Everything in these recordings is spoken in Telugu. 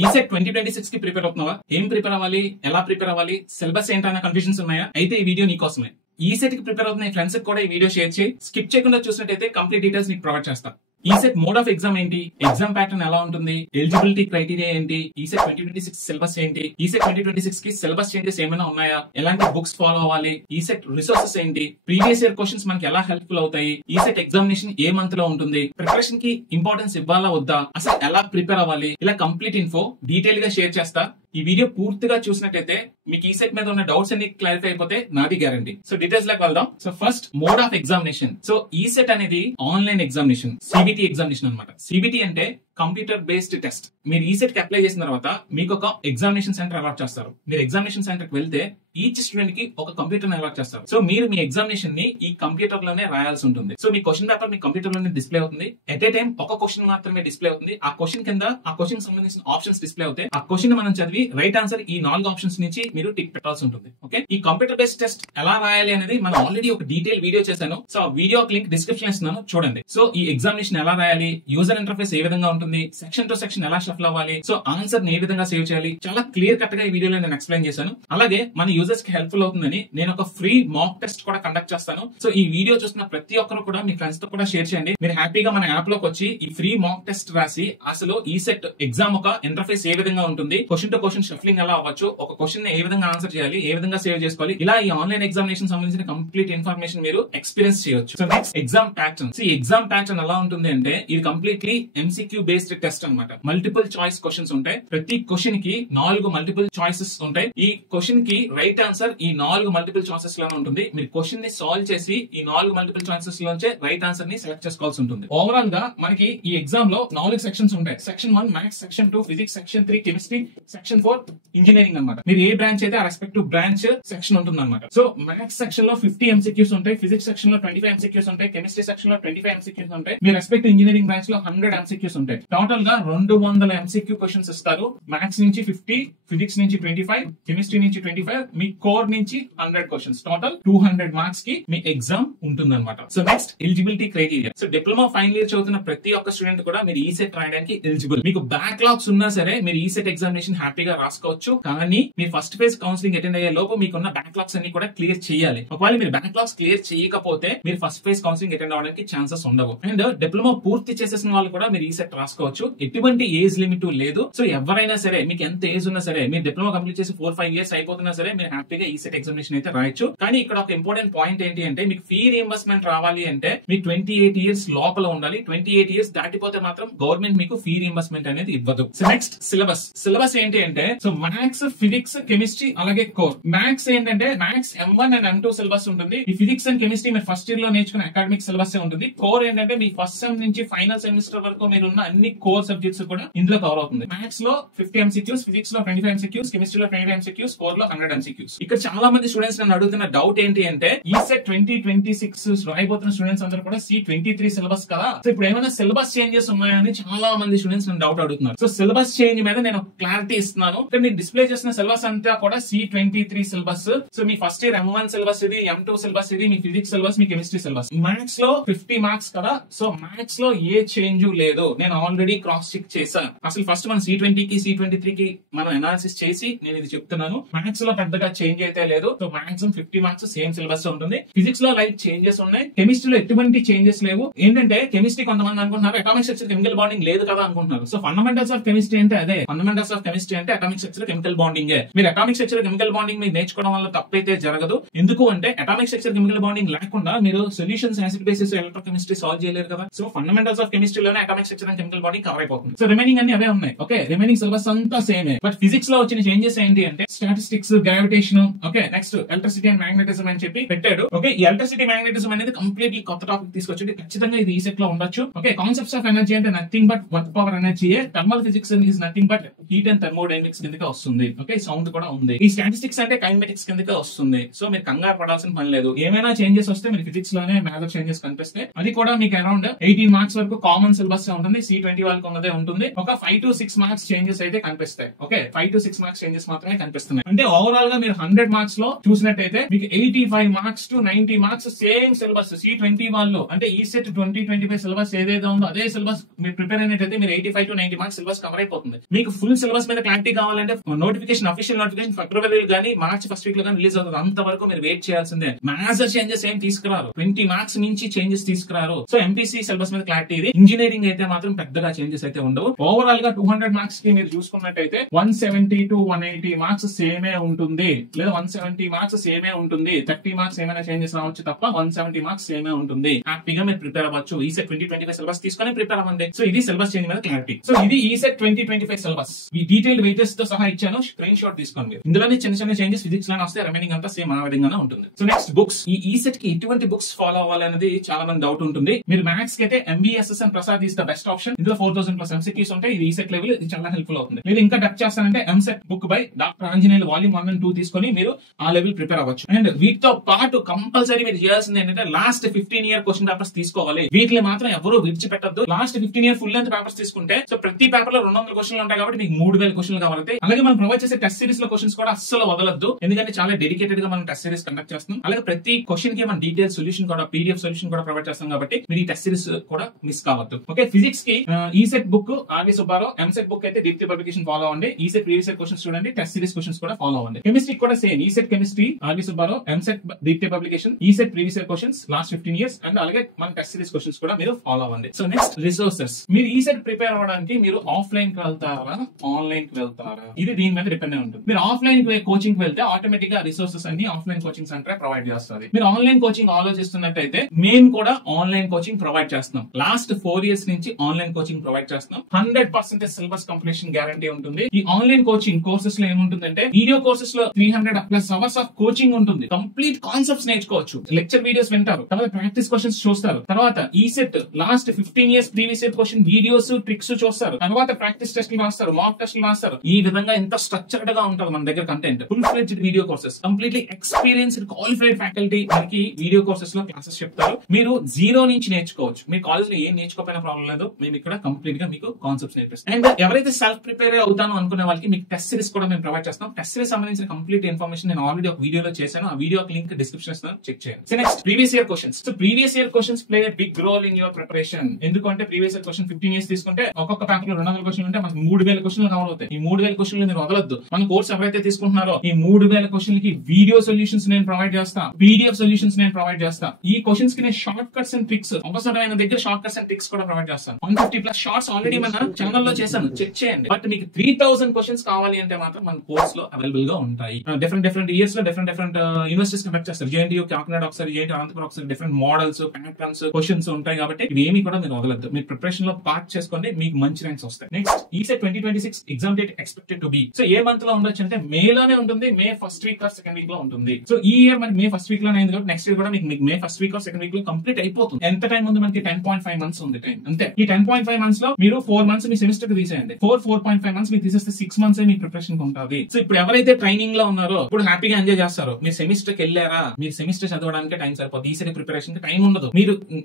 ఈసెట్ 2026 కి ప్రిపేర్ అవుతున్నావా? ఏం ప్రిపేర్ అవ్వాలి, ఎలా ప్రిపేర్ అవ్వాలి, సిలబస్ ఏంటన్న కన్ఫ్యూజన్స్ ఉన్నాయా? అయితే ఈ వీడియో నీకోసమే. ఈసెట్ కి ప్రిపేర్ అవుతున్న ఫ్రెండ్స్ కూడా ఈ వీడియో షేర్ చేయి. స్కిప్ చేయకుండా చూసినట్టయితే కంప్లీట్ డీటెయిల్స్ నీకు ప్రొవైడ్ చేస్తా. ఈసెట్ మోడ్ ఆఫ్ ఎగ్జామ్ ఏంటి, ఎగ్జామ్ ప్యాటర్న్ ఎలా ఉంటుంది, ఎలిజిబిలిటీ క్రైటీరియా ఏంటి, ఈసెట్ 2026 సిలబస్ ఏంటి, ఈసెట్ 2026 కి సిలబస్ చేంజెస్ ఏమైనా ఉన్నాయా, ఎలాంటి బుక్స్ ఫాలో అవ్వాలి, ఈసెట్ రిసోర్సెస్ ఏంటి, ప్రీవియస్ ఇయర్ క్వశ్చన్స్ మనకి ఎలా హెల్ప్ఫుల్ అవుతాయి, ఈసెట్ ఎగ్జామినేషన్ ఏ మంత్ లో ఉంటుంది, ప్రిపరేషన్ కి ఇంపార్టెన్స్ ఇవ్వాలా వద్దా, అసలు ఎలా ప్రిపేర్ అవ్వాలి, ఇలా కంప్లీట్ ఇన్ఫో డీటెయిల్ గా షేర్ చేస్తా. ఈ వీడియో పూర్తిగా చూసినట్టయితే మీకు ఈసెట్ మీద ఉన్న డౌట్స్ అన్ని క్లారిఫై అయిపోతే నాది గ్యారంటీ. సో డీటెయిల్స్ లోకి వెళ్దాం. So first mode of examination. So ECET అనేది ఆన్లైన్ ఎగ్జామినేషన్, సిబిటి ఎగ్జామినేషన్ అన్నమాట. సిబిటి అంటే కంప్యూటర్ బేస్డ్ టెస్ట్. మీరు ఈసెట్ కి అప్లై చేసిన తర్వాత మీకు ఒక ఎగ్జామినేషన్ సెంటర్ అలాట్ చేస్తారు. మీరు ఎగ్జామినేషన్ సెంటర్ కి వెళ్తే ఈచ్ స్టూడెంట్ కి ఒక కంప్యూటర్ అలాట్ చేస్తారు. సో మీరు మీ ఎగ్జామినేషన్ ని ఈ కంప్యూటర్ లోనే రాయాల్సి ఉంటుంది. సో మీ క్వశ్చన్ పేపర్ మీ కంప్యూటర్ లోనే డిస్ప్లే అవుతుంది. ఎట్ ఏ టైం ఒక క్వశ్చన్ మాత్రమే డిస్ప్లే అవుతుంది. ఆ క్వశ్చన్ కింద ఆ క్వశ్చన్ సంబంధించిన ఆప్షన్స్ డిస్ప్లే అవుతాయి. ఆ క్వశ్చన్ మనం చదివి రైట్ ఆన్సర్ ఈ 4 ఆప్షన్స్ నుంచి మీరు టిక్ పెట్టాల్సి ఉంటుంది. ఓకే, ఈ కంప్యూటర్ బేస్డ్ టెస్ట్ ఎలా రాయాలి అనేది మనం ఆల్రెడీ ఒక డీటెయిల్ వీడియో చేశాను. సో ఆ వీడియో లింక్ డిస్క్రిప్షన్ ఇస్తున్నాను, చూడండి. సో ఈ ఎగ్జామినేషన్ ఎలా రాయాలి, యూజర్ ఇంటర్ఫేస్ ఏ విధంగా ఉంటుంది, సెక్షన్ టు సెక్షన్ ఎలా షఫల్ అవ్వాలి, సో ఆన్సర్ ని ఏ విధంగా సేవ్ చేయాలి, చాలా క్లియర్ కట్ గా ఈ వీడియోలో నేను ఎక్స్ప్లెయిన్ చేశాను. అలాగే మన యూజర్స్ కి హెల్ప్ఫుల్ అవుతుందని నేను ఒక ఫ్రీ మాక్ టెస్ట్ కూడా కండక్ట్ చేస్తాను. సో ఈ వీడియో చూస్తున్న ప్రతి ఒక్కరు కూడా మీ ఫ్రెండ్స్ తో కూడా షేర్ చేయండి. మీరు హ్యాపీగా మన యాప్ లోకి వచ్చి ఈ ఫ్రీ మాక్ టెస్ట్ రాసి అసలు ఈసెట్ ఎగ్జామ్ ఒక ఇంటర్ఫేస్ ఏ విధంగా ఉంటుంది, క్వశ్చన్ టు క్వశ్చన్ షఫలింగ్ ఎలా అవ్వచ్చు, ఒక క్వశ్చన్ ని ఏ విధంగా ఆన్సర్ చేయాలి, ఏ విధంగా సేవ్ చేసుకోవాలి, ఇలా ఈ ఆన్లైన్ ఎగ్జామినేషన్ సంబంధించిన కంప్లీట్ ఇన్ఫర్మేషన్ మీరు ఎక్స్పీరియన్స్ చేయొచ్చు. So next exam pattern. So exam pattern ఎలా ఉంటుంది అంటే ఇది కంప్లీట్లీ ఎంసీక్యూ బేస్డ్ టెస్ట్ అన్నమాట. మల్టిపుల్ చాయిస్ క్వశ్చన్స్ ఉంటాయి. ప్రతి క్వశ్చన్ కి 4 మల్టిపుల్ చాయిసెస్ ఉంటాయి. ఈ క్వశ్చన్ కి రైట్ ఆన్సర్ ఈ 4 మల్టిపుల్ చాయిసెస్ లోనే ఉంటుంది. మీరు క్వశ్చన్ ని సాల్వ్ చేసి ఈ 4 మల్టిపుల్ చాయిసెస్ లోంచే రైట్ ఆన్సర్ ని సెలెక్ట్ చేసుకోవాల్సి ఉంటుంది. ఓవరాల్ గా మనకి ఈ ఎగ్జామ్ లో 4 సెక్షన్స్ ఉంటాయి. Section 1 maths, section 2 physics, section 3 chemistry, section 4 engineering అన్నమాట. మీరు ఏ బ్రాంచ్ అయితే ఆ రెస్పెక్టివ్ బ్రాంచ్ సెక్షన్ ఉంటుంది అన్నమాట. సో మ్యాథ్స్ సెక్షన్ లో 50 ఎంసీక్యూస్ ఉంటాయి, ఫిజిక్స్ సెక్షన్ లో 25 ఎంసీక్యూస్ ఉంటాయి, కెమిస్ట్రీ సెక్షన్ లో 25 ఎంసీక్యూస్ ఉంటాయి, మీ రెస్పెక్టివ్ ఇంజనీరింగ్ బ్రాంచ్ లో 100 ఎంసీక్యూస్ ఉంటాయి. టోటల్ గా 200 ఎంసీక్యూ క్వశ్చన్స్ ఇస్తారు. మ్యాథ్స్ నుంచి 50, ఫిజిక్స్ నుంచి 25, కెమిస్ట్రీ నుంచి 25, మీ కోర్ నుంచి 100 క్వశ్చన్స్. టోటల్ 200 మార్క్స్ కి మీ ఎగ్జామ్ ఉంటుంది అనమాట. So next eligibility criteria. So diploma final year చదువుతున్న ప్రతి ఒక్క స్టూడెంట్ కూడా మీరు ఈసెట్ రాయడానికి ఎలిజిబుల్. మీకు బ్యాక్లాగ్స్ ఉన్నా సరే మీరు ఈసెట్ ఎగ్జామినేషన్ హ్యాపీగా రాసుకోవచ్చు. కానీ మీరు ఫస్ట్ ఫేజ్ కౌన్సిలింగ్ అటెండ్ అయ్యే లోపు మీకున్న బ్యాక్లాగ్స్ అన్ని కూడా క్లియర్ చేయాలి. ఒకవేళ మీరు బ్యాక్లాగ్స్ క్లియర్ చేయకపోతే మీరు ఫస్ట్ ఫేజ్ కౌన్సిలింగ్ అటెండ్ అవడానికి ఛాన్సెస్ ఉండవు. అండ్ డిప్లొమా పూర్తి చేసేసిన వాళ్ళు కూడా మీరు ఈసెట్ రాసుకోవచ్చు. ఎటువంటి ఏజ్ లిమిట్ లేదు. సో ఎవరైనా సరే మీకు ఎంత ఏజ్ ఉన్నా సరే, మీరు డిప్లొమా కంప్లీట్ చేసి 4-5 ఇయర్స్ అయిపోతున్నా సరే మీరు హ్యాపీగా ఈసెట్ ఎగ్జామినేషన్ అయితే రాయొచ్చు. కానీ ఇక్కడ ఒక ఇంపార్టెంట్ పాయింట్ ఏంటి అంటే మీకు ఫీ రీయింబర్స్మెంట్ రావాలి అంటే మీకు 28 ఇయర్స్ లోపల ఉండాలి. 28 ఇయర్స్ దాటిపోతే మాత్రం గవర్నమెంట్ మీకు ఫీ రీయింబర్స్మెంట్ అనేది ఇవ్వదు. So next syllabus. సిలబస్ ఏంటి అంటే సో మ్యాథ్స్, ఫిజిక్స్, కెమిస్ట్రీ అలాగే కోర్. మ్యాథ్స్ ఏంటంటే maths M1 and M2 syllabus ఉంటుంది. ఈ ఫిజిక్స్ అండ్ కెమిస్ట్రీ మీరు ఫస్ట్ ఇయర్ లో నేర్చుకున్న అకాడమిక్ సిలబస్ ఉంటుంది. కోర్ ఏంటంటే మీ ఫస్ట్ సెమ్ నుంచి ఫైనల్ సెమిస్టర్ వరకు మీరు ఉన్న అన్ని కోర్ సబ్జెక్ట్స్ కూడా ఇందులో కవర్ అవుతుంది. మ్యాథ్స్ లో 50 ఎంసీక్యూస్, ఫిజిక్స్ లో 25 ఎంసీక్యూస్, కెమిస్ట్రీలో 25 ఎంసీక్యూస్, కోర్ లో 100 ఎంసీక్యూస్. ఇక్కడ చాలా మంది స్టూడెంట్స్ నన్ను అడుగుతున్న డౌట్ ఏంటి అంటే ఈసెట్ 2026 రాయబోతున్న స్టూడెంట్స్ అందరూ కూడా C23 సిలబస్ కదా, సో ఇప్పుడు ఏమైనా సిలబస్ చేంజెస్ ఉన్నాయని చాలా మంది స్టూడెంట్స్ నన్ను డౌట్ అడుగుతున్నారు. సో సిలబస్ చేంజ్ మీద నేను క్లారిటీ ఇస్తున్నాను. నేను డిస్ప్లే చేసిన సిలబస్ అంతా కూడా C23 సిలబస్. సో మీ ఫస్ట్ ఇయర్ M1 సిలబస్ ఇది, M2 సిలబస్ ఇది, మీ ఫిజిక్స్ సిలబస్, మీ కెమిస్ట్రీ సిలబస్. మ్యాథ్స్ లో 50 మార్క్స్ కదా, సో మ్యాథ్స్ లో ఏ చేంజ్ లేదు. నేను ఆల్రెడీ క్రాస్ చెక్ చేశాను. అసలు ఫస్ట్ మనం C20 కి C23 కి మనం అనాలిసిస్ చేసి నేను ఇది చెప్తున్నాను. మ్యాథ్స్ లో పెద్దగా చేంజ్ అయితే లేదు. So maximum 50 marks same syllabus ఉంటుంది. ఫిజిక్స్ లో లైట్ చేంజెస్ ఉన్నాయి. కెమిస్ట్రీలో ఎటువంటి చేంజెస్ లేవు. ఏంటంటే కెమిస్ట్రీ కొంతమంది అనుకుంటున్నారు అటామిక్ స్ట్రక్చర్ కెమికల్ బాండింగ్ లేదు కదా అనుకుంటున్నారు. సో ఫండమెంటల్స్ ఆఫ్ కెమిస్ట్రీ అంటే అదే. ఫండమెంటల్స్ ఆఫ్ కెమిస్ట్రీ అంటే అటామిక్ స్ట్రక్చర్ కెమికల్ బాండింగ్. మీరు అటామిక్ స్ట్రక్చర్ కెమికల్ బాండింగ్ మీరు నేర్చుకోవడం వల్ల తప్పైతే జరగదు. ఎందుకు అంటే అటామిక్ స్ట్రక్చర్ కెమికల్ బాండింగ్ లేకుండా మీరు solutions acid basis electrochemistry solve చేయలేరు కదా. సో ఫండమెంటల్స్ ఆఫ్ కెమిస్ట్రీలోనే atomic structure and chemical bonding cover అయిపోతుంది. సో రిమైనింగ్ అన్ని అవే ఉన్నాయి. ఓకే, రిమైనింగ్ సిలబస్ అంతా సేమే. బట్ ఫిజిక్స్ లో వచ్చిన చేంజెస్ ఏంటి అంటే statistics, gravitation, okay next electricity and magnetism అని చెప్పి పెట్టాడు. ఓకే, ఈ ఎలక్ట్రిసిటీ మ్యాగ్నెటిజం అనేది కంప్లీట్లీ కొత్త టాపిక్ తీసుకొచ్చింది. ఖచ్చితంగా ఇది ఈసెట్ లో ఉండొచ్చు. ఓకే, కాన్సెప్ట్స్ ఆఫ్ ఎనర్జీ అంటే nothing but work power energy. Thermal physics is nothing but heat and thermodynamics కిందకే వస్తుంది. ఓకే, సౌండ్ కూడా ఉంది. ఈ స్టాటిస్టిక్స్ అంటే కైనెటిక్స్ కిందకే వస్తుంది. సో మీరు కంగారు పడాల్సిన పని లేదు. ఏమైనా చేంజెస్ వస్తే మీరు ఫిజిక్స్ లోనే మేజర్ చేంజెస్ కనిపిస్తే అది కూడా మీకు అరౌండ్ 18 మార్క్స్ వరకు కామన్ సిలబస్ ఉంటుంది. C23 2020 వాళ్ళకి ఉన్నదే ఉంటుంది. ఒక 5 to 6 మార్క్స్ చేంజెస్ అయితే కనిపిస్తాయి. ఓకే, 5 to 6 మార్క్స్ చేంజెస్ మాత్రమే కనిపిస్తున్నాయి. అంటే ఓవరాల్ గా మీరు 100 మార్క్స్ లో చూసినట్టయితే మీకు 85 marks to 90 marks same syllabus C20 వాళ్ళు, అంటే ఈ సెట్ 2025 సిలబస్ ఏదైతే ఉందో అదే సిలబస్ మీరు ప్రిపేర్ అయినట్టయితే మీరు 85 to 90 మార్క్స్ సిలబస్ కవర్ అయిపోతుంది. మీకు ఫుల్ సిలబస్ మీద క్లారిటీ కావాలంటే నోటిఫికేషన్, అఫీషియల్ నోటిఫికేషన్ ఫిబ్రవరి గానీ మార్చ్ ఫస్ట్ వీక్ లో కానీ రిలీజ్ అవుతుంది. అంతవరకు మీరు వెయిట్ చేయాల్సిందే. మేజర్ చేంజెస్ ఏం తీసుకురారు, 20 మార్క్స్ నుంచి చేంజెస్ తీసుకురారు. సో ఎంపీసీ సిలబస్ మీద క్లారిటీ ఇది. ఇంజనీరింగ్ అయితే మాత్రం పెద్దగా చేంజెస్ అయితే ఉండవు. ఓవరాల్ గా 200 మార్క్స్ కి మీరు చూసుకున్నట్టయితే 170 to 180 మార్క్స్ సేమే ఉంటుంది, లేదా 170 మార్క్స్ సేమే ఉంటుంది. 30 మార్క్స్ ఏమైనా చేంజెస్ రావచ్చు తప్ప 170 మార్క్స్ సేమే ఉంటుంది. హ్యాపీగా మీరు ప్రిపేర్ అవ్వచ్చు. ఈ సెట్ 2025 సిలబస్ తీసుకొని ప్రిపేర్ అవ్వండి. సో ఇది సిలబస్ చేంజ్ మీద క్లారిటీ. సో ఇది ఈ సెట్ 2025 సిలబస్. ఈ డీటెయిల్ వెయిటెస్ తో సహా ఇచ్చాను, స్క్రీన్ షాట్ తీసుకోండి. ఇందులోనే చిన్న చిన్న చేంజెస్ ఫిజిక్స్ లోనే వస్తే రిమైనింగ్ అంతా సేమ్ ఆ విధంగానే ఉంటుంది. So next books. ఈ సెట్ కి ఎటువంటి బుక్స్ ఫాలో అవ్వాలనేది చాలా మంది డౌట్ ఉంటుంది. మీరు మ్యాథ్స్ కి అయితే MBSS and Prasad is the best option. ఇందులో 4000+ MCQs ఉంటాయి. ఇది ఈ సెట్ లెవెల్, ఇది చాలా హెల్ప్ఫుల్ అవుతుంది. మీరు ఇంకా డక్ చేస్తానంటే EAMCET book by doctor Anjaneyulu volume 1 and 2 తీసుకొని మీరు ఆ లెవెల్ ప్రిపేర్ అవ్వచ్చు. అండ్ వీటితో పాటు కంపల్సరీ మీరు చేయాల్సింది ఏంటంటే లాస్ట్ 15 year క్వశ్చన్ పేపర్స్ తీసుకోవాలి. వీటిని మాత్రం ఎవరు విడిచిపెట్టద్దు. Last 15 year full length papers తీసుకుంటే సో ప్రతి పేపర్ లో 200 క్వశ్చన్లు ఉంటాయి కాబట్టి మీకు 3000 క్వశ్చన్లు కావాలి. అలాగే మనం ప్రొవైడ్ చేసే టెస్ట్ సిరీస్ లో క్వశ్చన్స్ కూడా అస్సలు వదలద్దు, ఎందుకంటే చాలా డెడికేటెడ్ గా మనం టెస్ట్ సిరీస్ కండక్ట్ చేస్తున్నాం. అలాగే ప్రతి క్వశ్చన్ కి మనం డీటెయిల్ సొల్యూషన్ కూడా, PDF సొల్యూషన్ కూడా ప్రొవైడ్ చేస్తాం కాబట్టి మీరు ఈ టెస్ట్ సిరీస్ కూడా మిస్ కావద్దు. ఓకే, ఫిజిక్స్ కి ECET book RV Subbarao, EAMCET book అయితే దీప్తి పబ్లికేషన్ ఫాలో అవ్వండి. ECET previous year questions చూడండి, టెస్ట్ సిరీస్ క్వశ్చన్స్ కూడా ఫాలో అవ్వండి. కెమిస్ట్రీ కూడా same, ECET chemistry RV Subbarao, EAMCET Deepti publication, ECET previous year questions last 15 years, and అలాగే మన టెస్ట్ సిరీస్ క్వశ్చన్స్ కూడా మీరు ఫాలో అవ్వండి. So next resources. మీరు ఈ సెట్ ప్రిపేర్ అవ్వడానికి మీరు ఆఫ్లైన్ కి వెళ్తారా, ఆన్లైన్ కి వెళ్తారా, ఇది దీని మీద డిపెండ్ అయి ఉంటుంది. మీరు ఆఫ్లైన్ కోచింగ్ కి వెళ్తే ఆటోమేటిక్ గా రిసోర్సెస్ అన్ని ఆఫ్లైన్ కోచింగ్ సెంటర్ ప్రొవైడ్ చేస్తుంది. మీరు ఆన్లైన్ కోచింగ్ ఆలోచిస్తున్నట్టయితే మేము కూడా ఆన్లైన్ కోచింగ్ ప్రొవైడ్ చేస్తున్నాం. లాస్ట్ 4 years నుంచి ఆన్లైన్ కోచింగ్ ప్రొవైడ్ చేస్తున్నాం. 100% సిలబస్ కంప్లీషన్ గ్యారంటీ ఉంటుంది. ఈ ఆన్లైన్ కోచింగ్ కోర్సెస్ లో ఏముంటుందంటే వీడియో కోర్సెస్ లో 300+ hours ఆఫ్ కోచింగ్ ఉంటుంది. కంప్లీట్ కాన్సెప్ట్స్ నేర్చుకోవచ్చు. లెక్చర్ వీడియోస్ వింటారు, తర్వాత ప్రాక్టీస్ క్వశ్చన్స్ చూస్తారు, తర్వాత ఈ set last 15 years previous year question videos, tricks చూస్తారు, తర్వాత ప్రాక్టీస్ టెస్ట్లు రాస్తారు, మాక్ టెస్ట్లు రాస్తారు. ఈ విధంగా ఎంత స్ట్రక్చర్డ్ గా ఉంటుంది మన దగ్గర content. Full fledged video courses, completely experienced qualified faculty మనకి వీడియో కోర్సెస్ లో క్లాసెస్ చెప్తారు. మీరు 0 నుంచి నేర్చుకోవచ్చు. మీ కాలేజ్ లో ఏం నేర్చుకోకపోయినా ప్రాబ్లం లేదు, మేము ఇక్కడ కంప్లీట్ గా మీకు కాన్సెప్ట్స్ నేర్పిస్తాం. అండ్ ఎవరైతే సెల్ఫ్ ప్రిపేర్ అవుతాను అనుకునే వాళ్ళకి మీకు టెస్ట్ సిరీస్ కూడా మేము ప్రొవైడ్ చేస్తాం. టెస్ట్ సిరీస్ సంబంధించిన కంప్లీట్ ఇన్ఫర్మేషన్ నేను ఆల్రెడీ ఒక వీడియోలో చేశాను. ఆ వీడియో లింక్ డిస్క్రిప్షన్ ఇస్తాను, చెక్ చేయండి. So next previous year questions. So previous year questions play a big role in your preparation. ఎందుకంటే ప్రీవియస్ ఇయర్ క్వశ్చన్ 15 years తీసుకుంటే ఒక్కొక్క పేపర్ లో 200 క్వశ్చన్లు ఉంటే మనకు 3000 క్వశ్చన్లు కవర్ అవుతాయి. ఈ 3000 క్వశ్చన్లు మీరు వదలొద్దు. మన కోర్స్ ఎవరైతే తీసుకుంటున్నారో ఈ 3000 క్వశ్చన్లకి వీడియో సొల్యూషన్స్ నేను ప్రొవైడ్ చేస్తా, PDF సొల్యూషన్స్ నేను ప్రొవైడ్ చేస్తా. ఈ క్వశ్చన్స్ కి నేను షార్ట్ కట్స్ అండ్ ట్రిక్స్, అవసరమైన దగ్గర షార్ట్ కట్స్ అండ్ ట్రిక్స్ కూడా ప్రొవైడ్ చేస్తాను. 150+ షార్ట్స్ ఆల్రెడీ మన ఛానల్ లో చేశాను, చెక్ చేయండి. బట్ మీకు 3000 క్వశ్చన్స్ కావాలి అంటే మాత్రం మన కోర్స్ లో అవైలబుల్ గా ఉంటాయి. డిఫరెంట్ ఇయర్స్ లో డిఫరెంట్ యూనివర్సిటీస్ కండక్ట్ చేస్తారు. JNTU కాకినాడ ఒకసారి, JNTU అనంతపురం ఒకసారి, డిఫరెంట్ మోడల్స్, ప్యాటర్న్స్, క్వశ్చన్స్ ఉంటాయి కాబట్టి ఇవేమి కూడా మీరు వదలద్దు. మీరు ప్రిపరేషన్ లో పార్ట్ చేసుకోండి, మీకు మంచి ర్యాంక్స్ వస్తాయి. నెక్స్ట్ ఈ set 2026 exam date expected to be. So A month లో ఉండొచ్చు అంటే మే లోనే ఉంటుంది, May first week or second week లో ఉంటుంది. సో ఈ ఇయర్ మనకి మే ఫస్ట్ వీక్ లోనే అయింది కాబట్టి నెక్స్ట్ ఇయర్ కూడా మీకు May first week or second week లో కంప్లీట్ అయిపోతుంది. ఎంత టైం ఉంది మనకి? 10.5 months ఉంది టైం, అంతే. ఈ 10.5 months లో మీరు 4 months మీ సెమిస్టర్ కి తీసేయండి. 4.5 months మీకు తీసేస్తే 6 months మీ ప్రిపరేషన్ ఉంటుంది. సో ఇప్పుడు ఎవరైతే ట్రైనింగ్ లో ఉన్నారో ఇప్పుడు హ్యాపీగా ఎంజాయ్ చేస్తారు. మీరు సెమిస్టర్ కి వెళ్ళారా, మీరు సెమిస్టర్ చదవడానికి టైం సరిపోతుంది. ఈ సెట్ ప్రిపరేషన్ కి టైం ఉండదు.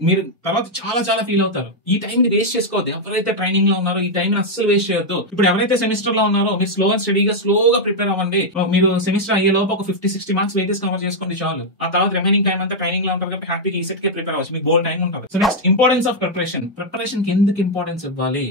మీరు తర్వాత చాలా ఫీల్ అవుతారు. ఈ టైం ని వేస్ట్ చేసుకోవద్దు. ఎవరైతే ట్రైనింగ్ లో ఉన్నారో ఈ టైం అస్సలు వేస్ట్ చేయొద్దు. ఇప్పుడు ఎవరైతే సెమిస్టర్ లో ఉన్నారో మీరు స్లో అండ్ స్లోగా ప్రిపేర్ అవ్వండి. మీరు సెమిస్టర్ అయ్యే లోపు ఒక 50-60 మార్క్స్ వెయిటేజ్ కవర్ చేసుకోండి చాలు. ఆ తర్వాత రిమైనింగ్ టైం అంతా ట్రైనింగ్ లో ఉంటారు కాబట్టి హ్యాపీగా ఈ సెట్ కి ప్రిపేర్ అవ్వచ్చు. మీకు గోల్ టైం ఉంటుంది. So next importance of preparation. Preparation కి ఎందుకు ఇంపార్టెన్స్ ఇవ్వాలి?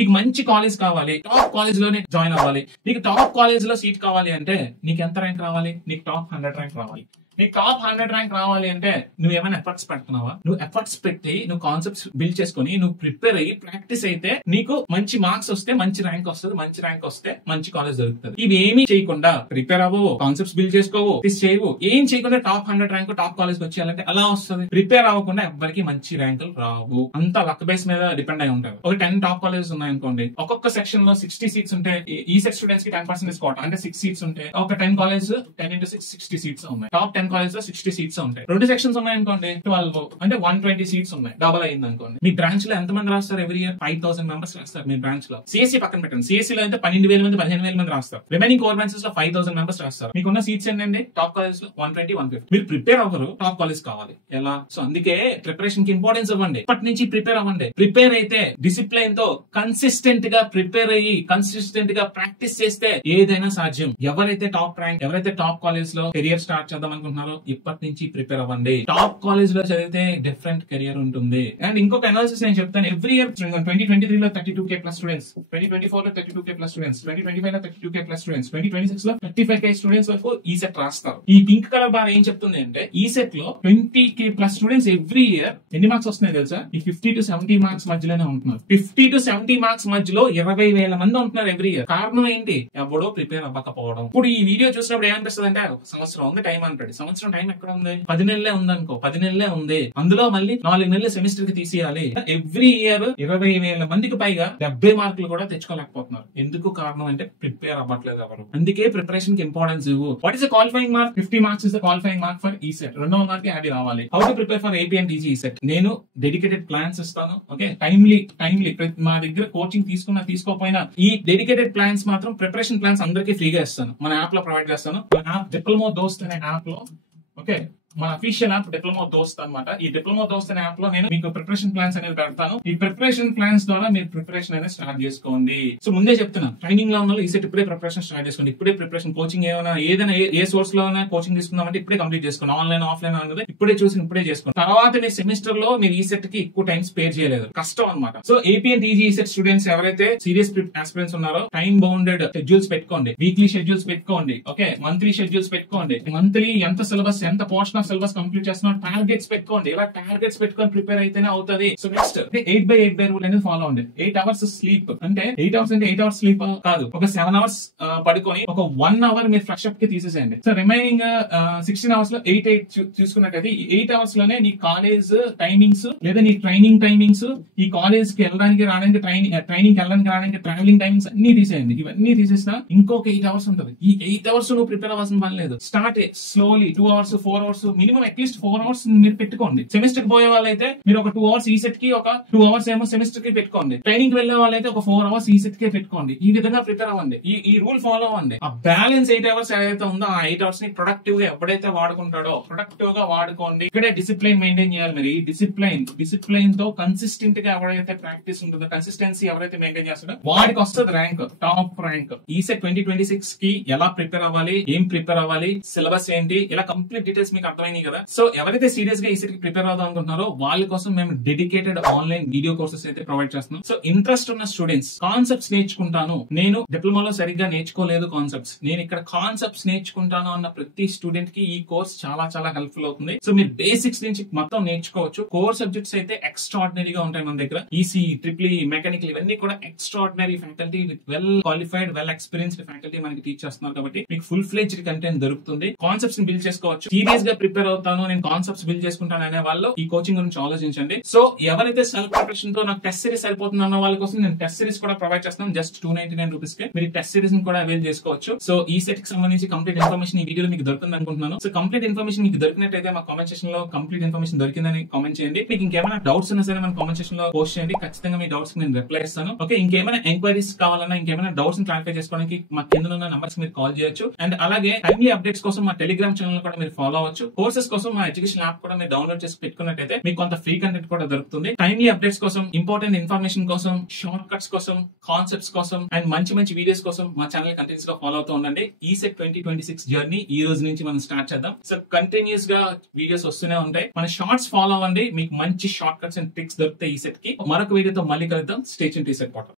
నీకు మంచి కాలేజ్ కావాలి, టాప్ కాలేజ్ లోనే జాయిన్ అవ్వాలి. నీకు టాప్ కాలేజ్ లో సీట్ కావాలి అంటే నీకు ఎంత ర్యాంక్ రావాలి? నీకు టాప్ 100 ర్యాంక్ రావాలి. నీకు టాప్ 100 ర్యాంక్ రావాలి అంటే నువ్వు ఏమైనా ఎఫర్ట్స్ పెడుతున్నావా? నువ్వు ఎఫర్ట్స్ పెట్టి నువ్వు కాన్సెప్ట్స్ బిల్డ్ చేసుకుని నువ్వు ప్రిపేర్ అయ్యి ప్రాక్టీస్ అయితే నీకు మంచి మార్క్స్ వస్తే మంచి ర్యాంక్ వస్తుంది. మంచి ర్యాంక్ వస్తే మంచి కాలేజ్ దొరుకుతుంది. ఇవి ఏమీ చేయకుండా ప్రిపేర్ అవ్వవు, కాన్సెప్ట్స్ బిల్డ్ చేసుకోవు, చేయవు, ఏం చేయకుండా టాప్ 100 ర్యాంక్ టాప్ కాలేజ్ వచ్చేయాలంటే అలా వస్తుంది. ప్రిపేర్ అవ్వకుండా ఎవ్వరికి మంచి ర్యాంకులు రావు. అంతా లక్ బేస్ మీద డిపెండ్ అయి ఉంటారు. ఒక 10 టాప్ కాలేజెస్ ఉన్నాయనుకోండి, ఒక్కొక్క సెక్షన్ లో 60 సీట్స్ ఉంటే ఈ సెట్ స్టూడెంట్స్ కి 10% డిస్కౌంట్ అంటే 6 సీట్స్ ఉంటే ఒక 10 కాలేజ్ 10 into 6 60 సీట్స్ ఉన్నాయి. టాప్ 10 10 కాలేజ్ లో 60 సీట్స్ ఉంటాయి. 2 సెక్షన్స్ ఉన్నాయి అనుకోండి 12 అంటే 120 సీట్స్ ఉన్నాయి. డబల్ అయింది అనుకోండి. మీ బ్రాంచ్ లో ఎంత మంది రాస్తారు ఎవ్రీ ఇయర్? 5000 మెంబర్స్ రాస్తారు మీ బ్రాంచ్ లో. సిఎస్సి పక్కన పెట్టండి, సిఎస్సి లో అయితే 12,000 మంది 15,000 మంది రాస్తారు. రిమైనింగ్ కోర్ బ్రాంచెస్ లో 5000 మెంబర్స్ రాస్తారు. మీకున్న సీట్స్ ఏంటండి? టాప్ కాలేజ్ లో 120, 150. మీరు ప్రిపేర్ అవ్వరు, టాప్ కాలేజ్ కావాలి. ఎలా? సో అందుకే ప్రిపరేషన్ కి ఇంపార్టెన్స్ ఇవ్వండి. ఇప్పటి నుంచి ప్రిపేర్ అవ్వండి. ప్రిపేర్ అయితే డిసిప్లైన్ తో కన్సిస్టెంట్ గా ప్రిపేర్ అయ్యి కన్సిస్టెంట్ గా ప్రాక్టీస్ చేస్తే ఏదైనా సాధ్యం. ఎవరైతే టాప్ ర్యాంక్, ఎవరైతే టాప్ కాలేజ్ లో కెరియర్ స్టార్ట్ చేద్దాం అనుకుంటున్నారో ఇప్పటి నుంచి ప్రిపేర్ అవ్వండి. టాప్ కాలేజ్ లో చదివితే డిఫరెంట్ కెరియర్ ఉంటుంది. అండ్ ఇంకొక అనాలిసిస్ నేను చెప్తాను. ఎవ్రీ ఇయర్ 2023 లో 32K ప్లస్ స్టూడెంట్స్, 2024 లో 32K ప్లస్ స్టూడెంట్స్, 2025 లో 32K ప్లస్ స్టూడెంట్స్, 2026 లో 35K స్టూడెంట్స్ వరకు ఈ సెట్ రాస్తారు. ఈ పింక్ కలర్ బార్ ఏం చెప్తుంది అంటే ఈ సెట్ లో 20K plus students every year ఎన్ని మార్క్స్ వస్తున్నాయి తెలుసా? ఈ 50 to 70 మార్క్స్ మధ్యలోనే ఉంటున్నారు. 50 to 70 మార్క్స్ మధ్యలో 20,000 మంది ఉంటున్నారు ఎవ్రీ ఇయర్. కారణం ఏంటి? ఎవడో ప్రిపేర్ అవ్వకపోవడం. ఇప్పుడు ఈ వీడియో చూసినప్పుడు ఏమనిపిస్తుంది అంటే సంవత్సరం ఉంది టైం అంటాడు. సంవత్సరం టైం ఎక్కడ ఉంది? 10 నెలలే ఉంది అనుకో. 10 నెలలే ఉంది. అందులో మళ్ళీ 4 నెలలు సెమిస్టర్ కి తీసేయాలి. ఎవ్రీ ఇయర్ 20,000 మందికి పైగా 70 మార్కులు కూడా తెచ్చుకోలేకపోతున్నారు. ఎందుకు కారణం అంటే ప్రిపేర్ అవ్వట్లేదు ఎవరు. అందుకే ప్రిపరేషన్ కి ఇంపార్టెన్స్ ఇవ్వు. What is the qualifying mark? 50 marks is the qualifying mark for ఈ సెట్. రెండవ మార్క్ యాడ్ రావాలి. How to prepare for AP and TG ఈ సెట్. నేను డెడికేటెడ్ ప్లాన్స్ ఇస్తాను. ఓకే, టైమ్లీ మా దగ్గర కోచింగ్ తీసుకున్నా తీసుకోకపోయినా ఈ డెడికేటెడ్ ప్లాన్స్ మాత్రం ప్రిపరేషన్ ప్లాన్స్ అందరికీ ఫ్రీగా ఇస్తాను. మన యాప్ లో ప్రొవైడ్ చేస్తాను. మన యాప్ డిప్లొమా దోస్త్ అనే యాప్ లో, ఓకే, మన అఫీషియల్ యాప్ డిప్లొమా దోస్త్ అన్నమాట. ఈ డిప్లొమా దోస్త్ అనే యాప్ లో నేను మీకు ప్రిపరేషన్ ప్లాన్స్ అనేది పెడతాను. ఈ ప్రిపరేషన్ ప్లాన్స్ ద్వారా మీరు ప్రిపరేషన్ అనేది స్టార్ట్ చేసుకోండి. సో ముందే చెప్తున్నాను, ట్రైనింగ్ లో ఉన్న ఈ సెట్ ఇప్పుడే ప్రిపరేషన్ స్టార్ట్ చేసుకోండి. ఇప్పుడే ప్రిపరేషన్ కోచింగ్ ఏదైనా ఏ సోర్స్ లో కోచింగ్ తీసుకుందామంటే ఇప్పుడే కంప్లీట్ చేసుకోండి. ఆన్లైన్ ఆఫ్లైన్ అనేది ఇప్పుడే చూసి ఇప్పుడే చేసుకోండి. తర్వాత మీ సెమిస్టర్ లో మీరు ఈ సెట్ కి ఎక్కువ టైం స్పేర్ చేయలేదు, కష్టం అనమాట. So AP and TG set students ఎవరైతే సీరియస్ ఆస్పిరెంట్స్ ఉన్నారో టైం బౌండెడ్ షెడ్యూల్స్ పెట్టుకోండి. వీక్లీ షెడ్యూల్స్ పెట్టుకోండి. ఓకే, మంత్లీ షెడ్యూల్స్ పెట్టుకోండి. మంత్లీ ఎంత సిలబస్, ఎంత పోర్షన్ ఆఫ్ సిలబస్ కంప్లీట్ చేస్తున్నారు టార్గెట్స్ పెట్టుకోండి. ఇలా టార్గెట్స్ పెట్టుకొని ప్రిపేర్ అయితేనే అవుతుంది. సో నెక్స్ట్ 8/8 రూల్ అనేది ఫాలో అవ్వండి. 8 అవర్స్ స్లీప్ అంటే 8 అవర్స్ అంటే 8 అవర్స్ స్లీప్ కాదు. ఒక 7 అవర్స్ పడుకొని ఒక 1 అవర్ మీరు ఫ్రెష్ అప్ కి తీసేసేయండి. సో రిమైనింగ్ 16 అవర్స్ లో 8 చూసుకున్నట్టయితే ఈ 8 అవర్స్ లోనే నీ కాలేజ్ టైమింగ్స్ లేదా నీ ట్రైనింగ్ టైమింగ్స్, ఈ కాలేజ్ కి వెళ్ళడానికి రావడానికి ట్రైనింగ్ వెళ్ళడానికి రావడానికి ట్రావెలింగ్ టైమింగ్స్ అన్ని తీసేయండి. ఇవన్నీ తీసేసినా ఇంకొక 8 అవర్స్ ఉంటుంది. ఈ 8 అవర్స్ నువ్వు ప్రిపేర్ అవ్వాల్సిన పని లేదు. Start slowly 2 hours 4 hours minimum at least 4 hours మీరు పెట్టుకోండి. సెమిస్టర్ కి పోయే వాళ్ళైతే మీరు ఒక 2 అవర్స్ ఈ సెట్ కి, ఒక 2 అవర్స్ ఏమో సెమిస్టర్ కి పెట్టుకోండి. ట్రైనింగ్ కి వెళ్లే వాళ్ళైతే ఒక 4 అవర్స్ ఈ సెట్ కి పెట్టుకోండి. ఈ విధంగా ప్రిపేర్ అవ్వండి. ఈ రూల్ ఫాలో అవ్వండి. ఆ బ్యాలెన్స్ 8 అవర్స్ ఏదైతే ఉందో ఆ 8 అవర్స్ ని ప్రొడక్టివ్ గా ఎప్పుడైతే వాడుకుంటాడో ప్రొడక్టివ్ గా వాడుకోండి. ఇక్కడే డిసిప్లైన్ మెయింటైన్ చేయాలి. మరి డిసిప్లైన్ తో కన్సిస్టెంట్ గా ఎవరైతే ప్రాక్టీస్ ఉంటుందో, కన్సిస్టెన్సీ ఎవరైతే మెయింటైన్ చేస్తాడో వాడికి వస్తుంది ర్యాంక్, టాప్ ర్యాంక్. ఈ సెట్ 2026 కి ఎలా ప్రిపేర్ అవ్వాలి, ఏం ప్రిపేర్ అవ్వాలి, సిలబస్ ఏంటి, ఇలా కంప్లీట్ డీటెయిల్స్ మీకు అర్థమైనాయి కదా. సో ఎవరైతే సీరియస్ గా ఈ సెట్ కి ప్రిపేర్ అవుదాం అనుకుంటున్నారో వాళ్ళ కోసం మేము డెడికేటెడ్ ఆన్లైన్ వీడియో కోర్సెస్ అయితే ప్రొవైడ్ చేస్తున్నాం. సో ఇంట్రెస్ట్ ఉన్న స్టూడెంట్స్, కాన్సెప్ట్స్ నేర్చుకుంటాను, నేను డిప్లొమాలో సరిగ్గా నేర్చుకోలేదు కాన్సెప్ట్స్, నేను ఇక్కడ కాన్సెప్ట్స్ నేర్చుకుంటాను అన్న ప్రతి స్టూడెంట్ కి ఈ కోర్స్ చాలా చాలా హెల్ప్ఫుల్ అవుతుంది. సో మీరు బేసిక్స్ నుంచి మొత్తం నేర్చుకోవచ్చు. కోర్ సబ్జెక్ట్స్ అయితే ఎక్స్ట్రాడినరీగా ఉంటాయి మన దగ్గర. ఈసీ, ట్రిపుల్ ఈ, మెకానికల్ ఇవన్నీ కూడా extraordinary faculty with well qualified, well experienced faculty మనకి టీచ్ చేస్తున్నారు. కాబట్టి మీకు ఫుల్ ఫ్లెడ్జ్డ్ కంటెంట్ దొరుకుతుంది. కాన్సెప్ట్స్ ని బిల్డ్ చేసుకోవచ్చు. సీరియస్ గా ప్రిపేర్ అవుతాను, నేను కాన్సెప్ట్స్ బిల్డ్ చేసుకుంటాను అనే వాళ్ళు ఈ కోచింగ్ గురించి ఆలోచించండి. సో ఎవరైతే సెల్ఫ్ ప్రిపరేషన్ తో నాకు టెస్ట్ సిరీస్ సరిపోతుంది అన్న వాళ్ళ కోసం నేను టెస్ట్ సిరీస్ కూడా ప్రొవైడ్ చేస్తాను. జస్ట్ 299 రూపీస్ కి మీరు టెస్ట్ సిరీస్ ని కూడా అవైల్ చేసుకోవచ్చు. సో ఈ సెట్ కి సంబంధించి కంప్లీట్ ఇన్ఫర్మేషన్ ఈ వీడియోలో మీకు దొరుకుతుంది అనుకుంటున్నాను. సో కంప్లీట్ ఇన్ఫర్మేషన్ మీకు దొరికినట్టయితే మా కామెంట్ సెక్షన్ లో కంప్లీట్ ఇన్ఫర్మేషన్ దొరికిందని కామెంట్ చేయండి. మీకు ఇంకేమైనా డౌట్స్ ఉన్నా సరే మన కామెంట్ సెక్షన్ లో పోస్ట్ చేయండి. ఖచ్చితంగా మీ డౌట్స్ నేను రిప్లై ఇస్తాను. ఓకే, ఇంకేమైనా ఎంక్వైరీస్ కావాలన్నా, ఇంకేమైనా డౌట్స్ ని క్లారిఫై చేసుకోవడానికి మా కింద ఉన్న నంబర్స్ మీరు కాల్ చేయొచ్చు. అండ్ అలాగే టైమ్లీ అప్డేట్స్ కోసం మా టెలిగ్రామ్ ఛానల్ కూడా మీరు ఫాలో అవ్వచ్చు. కోర్సెస్ కోసం మా ఎడ్యుకేషన్ యాప్ కూడా మీరు డౌన్లోడ్ చేసి పెట్టుకున్నట్టయితే మీకు కొంత ఫ్రీ కంటెంట్ కూడా దొరుకుతుంది. టైమ్లీ అప్డేట్స్ కోసం, ఇంపార్టెంట్ ఇన్ఫర్మేషన్ కోసం, షార్ట్ కట్స్ కోసం, కాన్సెప్ట్స్ కోసం అండ్ మంచి మంచి వీడియోస్ కోసం మా ఛానల్ కంటిన్యూస్ గా ఫాలో అవుతూ ఉండండి. ఈ సెట్ 2026 జర్నీ ఈ రోజు నుంచి మనం స్టార్ట్ చేద్దాం. సో కంటిన్యూస్ గా వీడియోస్ వస్తూనే ఉంటాయి. మన షార్ట్స్ ఫాలో అవ్వండి. మీకు మంచి షార్ట్ కట్స్ అండ్ ట్రిక్స్ దొరుకుతాయి ఈ సెట్ కి. మరొక వీడియోతో మళ్ళీ కలుద్దాం. స్టే ట్యూన్డ్ టు ఈ సెట్ పోర్టల్.